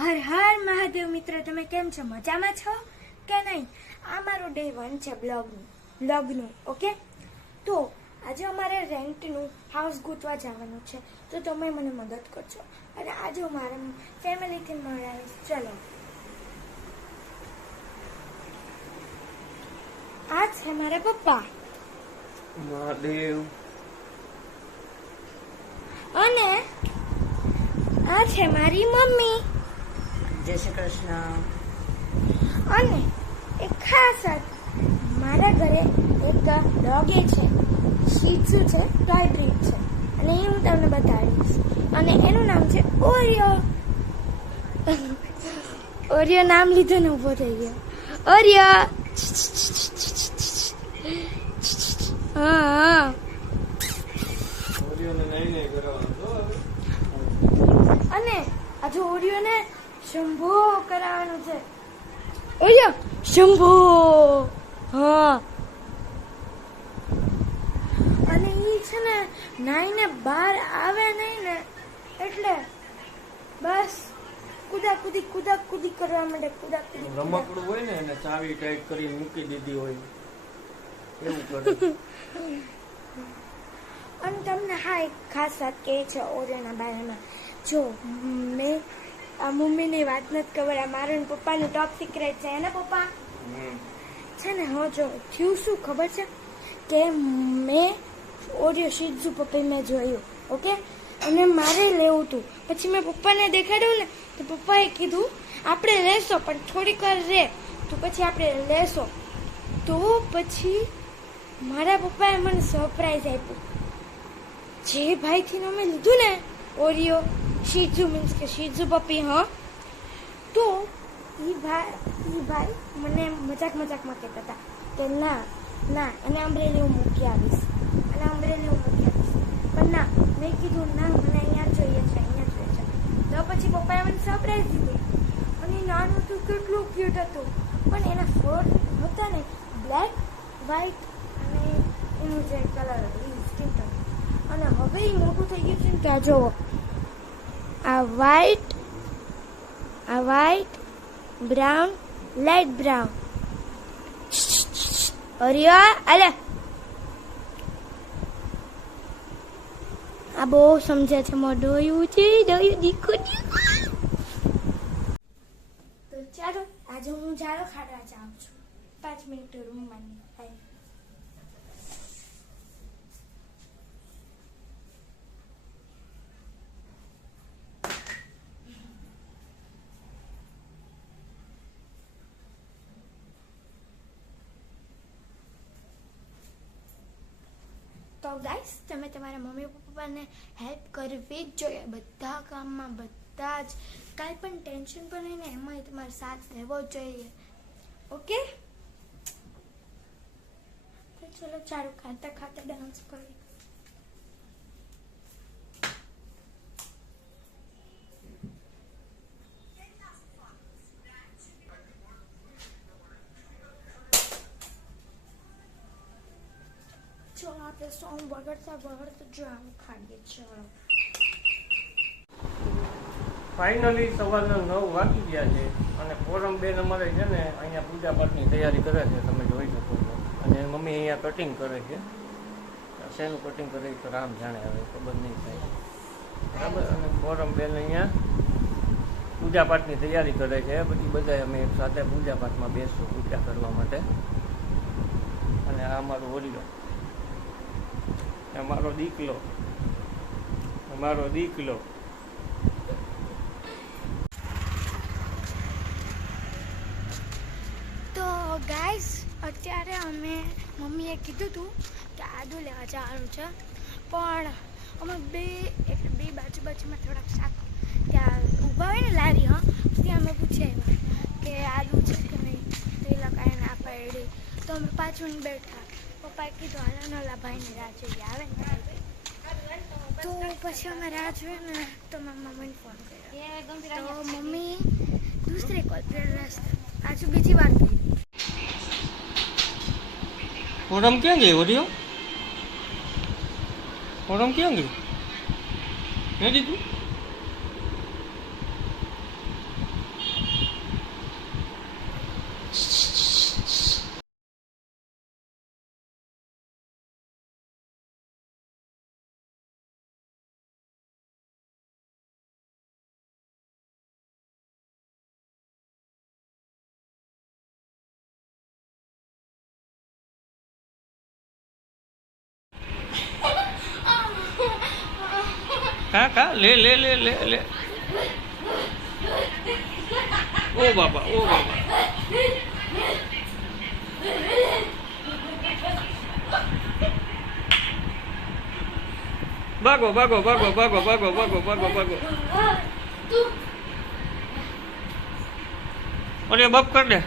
હર હર મહાદેવ મિત્ર, તમે કેમ છો? મજામાં છો કે નહીં? આ મારો ડે 1 છે બ્લોગનું. ઓકે, તો આજે અમારે રેન્ટનું હાઉસ ગોતવા જવાનું છે, તો તમે મને મદદ કરજો. અને આજે હું મારા ફેમિલીથી મળાવીશ. ચલો, આ છે મારા પપ્પા મહાદેવ, અને આ છે મારી મમ્મી. જય શ્રી કૃષ્ણ. અને એક ખાસ વાત, મારા ઘરે એક ડોગી છે, શીત્સુ છે, ટોય બ્રીડ છે, અને એ હું તમને બતાડીશ. અને એનું નામ છે ઓરિયો. ઓરિયો નામ લીધું ને ઊભો થઈ ગયો. ઓરિયો. હા, ઓરિયોને નહીં કરવાનું તો હવે. અને આજે ઓરિયોને શંભો કરાવવાનું છે. ઓરિયો શંભો. હા, અને ઈ છે ને નાઈને બહાર આવે નહીં ને એટલે બસ કુદા કુદી કરવા માંડે. રમકડું હોય ને એને ચાવી ટાઈટ કરીને મૂકી દીધી હોય એવું કરે. અને તમને હા એક ખાસ વાત કહે છે ઓરિયોના બારેમાં. જો મેં આ મમ્મીની વાત નથી ખબર, આ મારું ને પપ્પાનું ટોપ સિક્રેટ છે ને પપ્પા છે ને. હા, જો થયું શું ખબર છે કે મેં ઓરિયો શીત્ઝુ પપ્પી મેં જોયું. ઓકે, અને મારે લેવું હતું. પછી મેં પપ્પાને દેખાડ્યું ને તો પપ્પાએ કીધું આપણે લેશો પણ થોડીક વાર રહે તો પછી આપણે લેશો. તો પછી મારા પપ્પાએ મને સરપ્રાઈઝ આપ્યું. જે ભાઈથી અમે લીધું ને ઓરિયો શીત્ઝુ મીન્સ કે શીત્ઝુ પપ્પી, હા, તો એ ભાઈ મને મજાકમાં કહેતા હતા કે ના અને અમરેલી હું મૂકી આવીશ. પણ ના, મેં કીધું ના, મને અહીંયા જોઈએ છે. તો પછી પપ્પાએ મને સરપ્રાઈઝ દીધું. અને નાનું હતું, કેટલું ક્યુટ હતું. પણ એના ફર હતા ને બ્લેક, વ્હાઈટ અને એનું જે કલર સ્કિન ટોન. અને હવે એ મોટું થઈ ગયું છે ને ત્યાં જુઓ, આ white brown, light brown. Oreo અલે, આ બહુ સમજે છે. મોઢોયું છે, દીકો. તો ચાલો, આજે હું ઝાડો ખાડવા જાઉં છું. 5 મિનિટ રૂમમાં. તો ગાઈસ, તમે તમારા મમ્મી પપ્પાને હેલ્પ કરવી જ જોઈએ બધા કામમાં. બધા જ કાંઈ પણ ટેન્શન પણ હોય ને એમાંય તમારો સાથ રહેવો જ જોઈએ. ઓકે, તો ચલો ચાલો ખાતા ખાતા ડાન્સ કરીએ. ચલો આપણે સોંગ વગડતા જો આમ ખાઈએ. ચલો ફાઇનલી સવારના 9 વાગી ગયા છે અને ફોરમ બેન અમારે છે ને અહીંયા પૂજા પાઠની તૈયારી કરે છે, તમે જોઈ શકો છો. અને મમ્મી અહીંયા કટિંગ કરે છે. શેનું કટિંગ કરે તો રામ જાણે, હવે ખબર નહીં થાય, બરાબર. અને ફોરમ બેન અહીંયા પૂજા પાઠની તૈયારી કરે છે. પછી બધા અમે એક સાથે પૂજા પાઠમાં બેસશું પૂજા કરવા માટે. અને આ અમારો ઓરિયો, અમારો દીકલો. તો ગાઈસ, અત્યારે મમ્મીએ કીધું હતું કે આદુ લેવા જવાનું છે, પણ અમે બે બાજુમાં થોડાક શાક ત્યાં ઊભા હોય ને લારી, હા, ત્યાં અમે પૂછી આવ્યા કે આદુ છે કે નહીં. તો એ લોકોએ ના પાડી. તો અમે 5 મિનિટ બેઠા. પપ્પાએ કીધું હાલો નાલા ભાઈને રાહ જોઈએ, આવે ને. તો પછી અમે રાહ જોઈએ ને તો મમ્મીને ફોન કર્યો. તો મમ્મી દૂસરે કોલ પર વ્યસ્ત. આજુ બીજી વાર કરી. ફોરમ ક્યાં ગઈ ઓરિયો? ફોરમ ક્યાં ગઈ? મેં દીધું કા લે લે લે લે લે ઓ બાબા ઓ બાબા ભાગો ભાગો ભાગો ભાગો ભાગો ભાગો ભાગો ભાગો અરે બાપ કર દે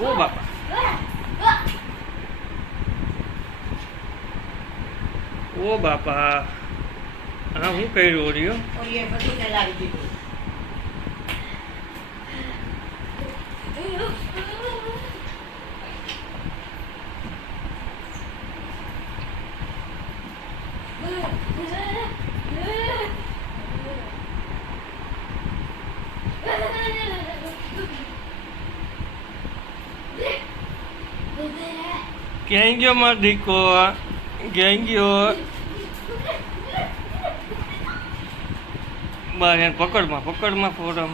ઓ બાપા ઓ બાપા હા હું કર્યું ઓરિયો ઓરિયે બધું લાવી દીધું. ક્યાં ગયો મારો દીકો ક્યાં ગયો બસ એને પકડમાં ફોરમ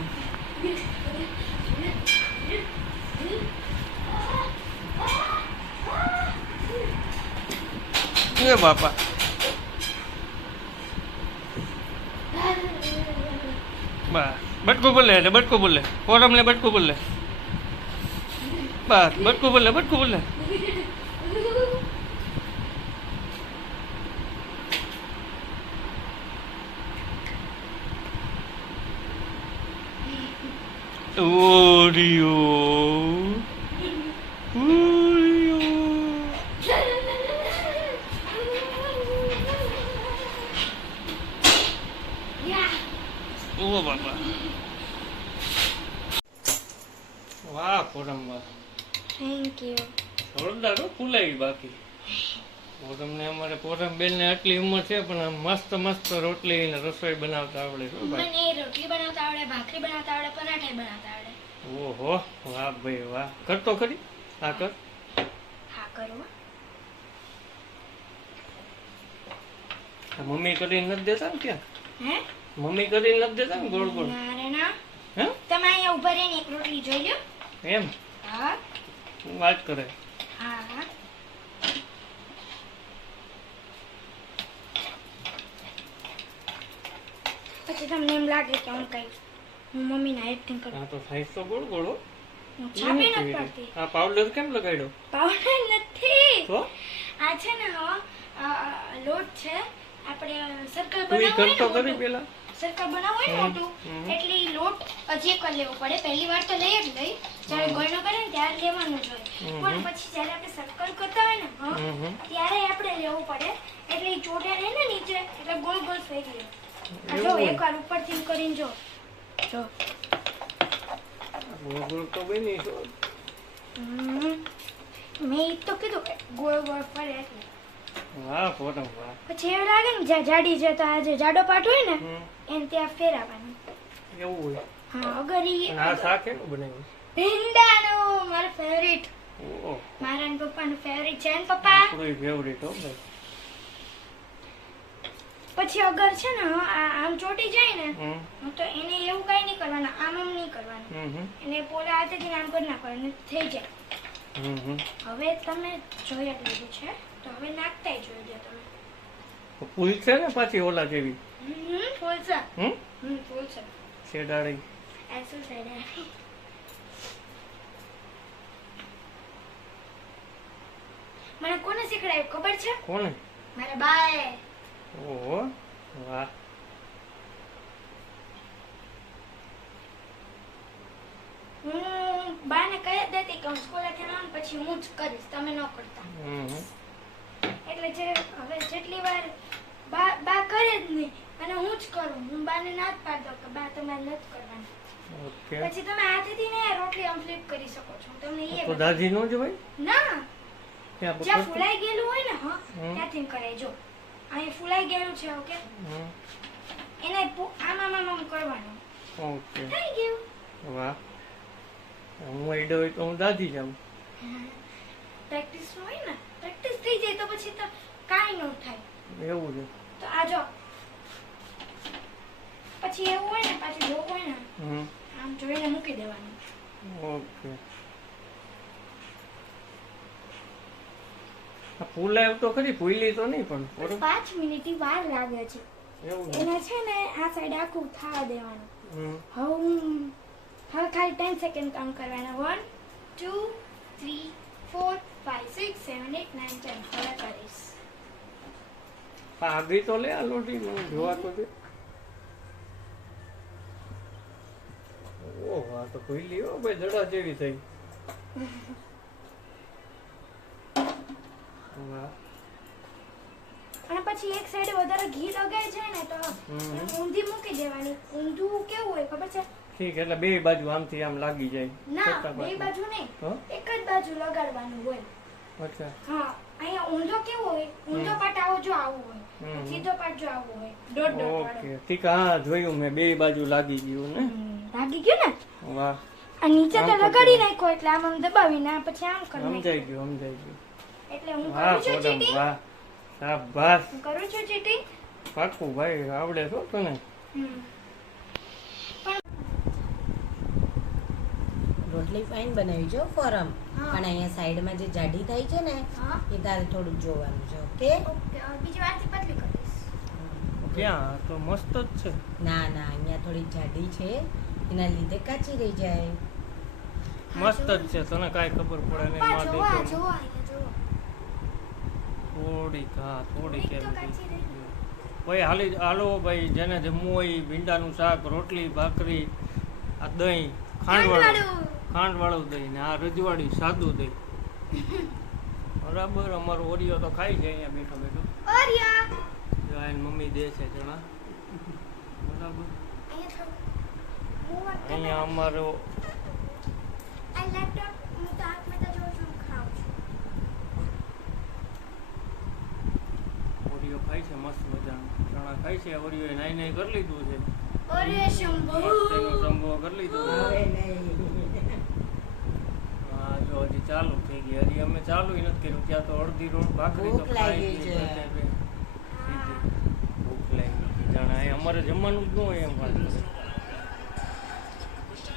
એ બાપા બસ બટકું બોલે ફોરમ ને બટકું બોલે બસ બટકું બોલે Oreo. ઓ બાપા વાહ પોરમ વાહ થેન્ક યુ. જોરદાર ફૂલાઈ બાકી પોરમ ને અમારે પોરમ બેન ને આટલી ઉંમર છે પણ આમ મસ્ત મસ્ત રોટલી ને રસોઈ બનાવતા આવડે શું ભાઈ? મને રોટલી બનાવતા આવડે, ભાખરી બનાવતા આવડે, પરાઠા બનાવતા આવડે. ઓહો વાહ ભાઈ વાહ કરતો ખરી આ કર હા કરું. મમ્મી કરીને નથી દેતા ને ક્યાં હે મમ્મી કરીને નથી દેતા ને ગોળ ગોળ ના રે ના. હે તમે અહીંયા ઉભા રહીને એક રોટલી જોઈ લ્યો. એમ હા હું વાત કરે હા. પછી તમને એમ લાગે કે હું મમ્મીના એક્ટિંગ કરું. આ તો થાય તો ગોળ ગોળો હું છાપી નથી પડતી. આ પાવડર કેમ લગાડ્યો પાવડર નથી. તો આ છે ને લોટ છે. આપણે સર્કલ તું ઈ કરતો બનાવવું કરી પેલા સર્કલ બનાવવું હોય ને મોટું એટલે ઈ લોટ હજી એક વાર લેવો પડે. પહેલી વાર તો લઈ જ લઈ જ્યારે ગોળનો કરે ને ત્યારે લેવાનું જ હોય પણ પછી જ્યારે આપણે સર્કલ કરતા હોય ને ત્યારે આપણે લેવું પડે એટલે ઈ ચોટે રહે ને નીચે એટલે ગોળ ગોળ ફેરવી લે. આ જો એકવાર ઉપરથી કરીને જો ગોળ ગોળ તો બની છો મેં ઈ તો કીધું કે ગોળ ગોળ ફરે એટલે વાહ પોરમ વાહ પછી એવું લાગે ને જ્યાં જાડી છે તો આ જે જાડો પાટ હોય ને એને ત્યાં ફેરવવાનું. એવું હોય હા અગર ઈ અને આ શાક એનું બનાવ્યું ભીંડાનું મારું ફેવરિટ. ઓહો મારા ને પપ્પાનું ફેવરિટ છે ને પપ્પા. આપણું ફેવરિટ હો ભાઈ પછી અગર છે ને આમ ચોટી જાય ને હમ તો એને એવું કઈ નહીં કરવાનું આમ નહીં કરવાનું એને પોલા હાથેથી આમ કરી નાખવાનું થઈ જાય. હવે તમે જોઈ જ લીધું છે તો હવે નાખતાય જોઈ લો તમે. ફૂલ છે ને પાછી ઓલા જેવી ફૂલસા ફૂલસા શેડાળી એસું સાઈડ મને કોને શીખડાયું ખબર છે? કોને મારા બાએ. ઓહો વાહ હું બાને કહી જ દેતી કે હું સ્કૂલેથી આવું ને પછી હું જ કરીશ તમે ન કરતા. એટલે જે હવે જેટલી વાર બા કરે જ નહીં અને હું જ કરું હું બાને ના જ પાડ દઉં કે બા તમારે નથી કરવાનું. ઓકે પછી તમે હાથેથી ને રોટલી આમ ફ્લિપ કરી શકો છો. હું તમને એ તો દાદી નો જ ભાઈ ના ત્યાં જ્યાં ફૂલાઈ ગયેલું હોય ને ત્યાંથી કરાય. જો અહીં ફૂલાઈ ગયેલું છે ઓકે એને આમ આમ આમ કરવાનું ઓકે થઈ ગયું. વાહ હું એડો હોય તો હું દાદી જાઉં. પ્રેક્ટિસ હોય ને, પ્રેક્ટિસ થઈ જાય તો પછી તો કાંઈ ન થાય. એવું છે. તો આ જો પછી એવું હોય ને, પાછું જોવું હોય ને, આમ જોઈને મૂકી દેવાનું. ઓકે. આ ફૂલાય તો ખરી, ફૂલી તો નહીં પણ બરોબર. 5 મિનિટની વાર લાગે છે. એવું છે. એને છે ને આ સાઈડ આખું થવા દેવાનું. હમ. હવે ખાલી 10 સેકન્ડ કાઉન્ટ કરવાના. 1 2 3 4 5 6 7 8 9 10. હવે કરીશ. આગળ તો લે આ લોટી મને જોવા તો દે. ઓહ આ તો ફૂલી હો ભાઈ, જડા જેવી થઈ. વાહ. અને પછી એક સાઈડ વધારે ઘી લગાય છે ને તો ઊંધી મૂકી દેવાની. ઊંધું કેવું હોય ખબર છે? ઠીક, એટલે બે બાજુ આમથી આમ લાગી જાય. ના, છતાં બે પાછું. બાજુ નહીં, હા? એક જ બાજુ લગાડવાનું હોય. અચ્છા. હા, અહીંયા ઊંધો કેવો હોય? ઊંધો પાટ આવો જો આવું હોય, સીધો પાટ જો આવું હોય, ડોટ ડોટ વાળો. ઓકે ઠીક, હા જોયું મેં, બે બાજુ લાગી ગયું ને. લાગી ગયું ને? વાહ, આ નીચે તો લગાડી નાખ્યો એટલે આમ આમ દબાવીને આ પછી આમ કરી સમજાઈ નાખ્યું. ગયું, સમજાઈ ગયું. એટલે હું વાહ કરું છું પોરમ, ચીટિંગ. વાહ, શાબાશ. હું કરું છું ચીટિંગ. પાકું ભાઈ, આવડે છો તને. રોટલી ફાઇન બનાવી જો ફોરમ, હા. પણ અહીંયા સાઈડમાં જે જાડી થાય છે ને હા. એ તારે થોડુંક જોવાનું છે. ઓકે? ઓકે, હવે બીજી વારથી પતલી કરીશ. ક્યાં? આ તો મસ્ત જ છે. ના ના, અહીંયા થોડી જાડી છે એના લીધે કાચી રહી જાય. મસ્ત જ છે, તને કાંઈ ખબર પડે નહીં. પપ્પા માં જોવો, દેખો. આ જોવો, અહીંયા જોવો. થોડીક, હા થોડીક થોડીક તો એમ કાચી રહી. ભાઈ હાલો ભાઈ, જેને જમવું હોય ઈ ભીંડાનું શાક, રોટલી, ભાખરી, આ દહીં, ખાંડવાળું. ખાંડવાળું દહીં ને આ રજવાડી સાદું દહીં. બરાબર, અમારો ઓરિયો તો ખાય છે અહીંયા બેઠો બેઠો. ઓરિયા. જો આ એની મમ્મી દે છે ચણા. બરાબર. અહીંયા થોડું હું વાત કરું. અહીંયા અમારો આ લેપટોપ હું તો હાથમાં તો જોઉં છું, ખાઉં છું. ઓરિયો ખાય છે મસ્ત મજાનું. ચણા ખાય છે. ઓરિયો નાઈ નાઈ કરી લીધું છે. અરે શંભુ. મસ્ત એનો સંભવ કરી લીધો છે. હવે નહીં. હા જો હજી ચાલુ થઈ ગઈ. હજી અમે ચાલુ ય નથી કર્યું. ત્યાં તો અડધી રોડ ભાખરી તો ભૂખ ખાઈ લાગી ગઈ છે. બધે બે. ભૂખ લાગી. જાણે અહીં અમારે જમવાનું જ ન હોય એમ વાત કરે.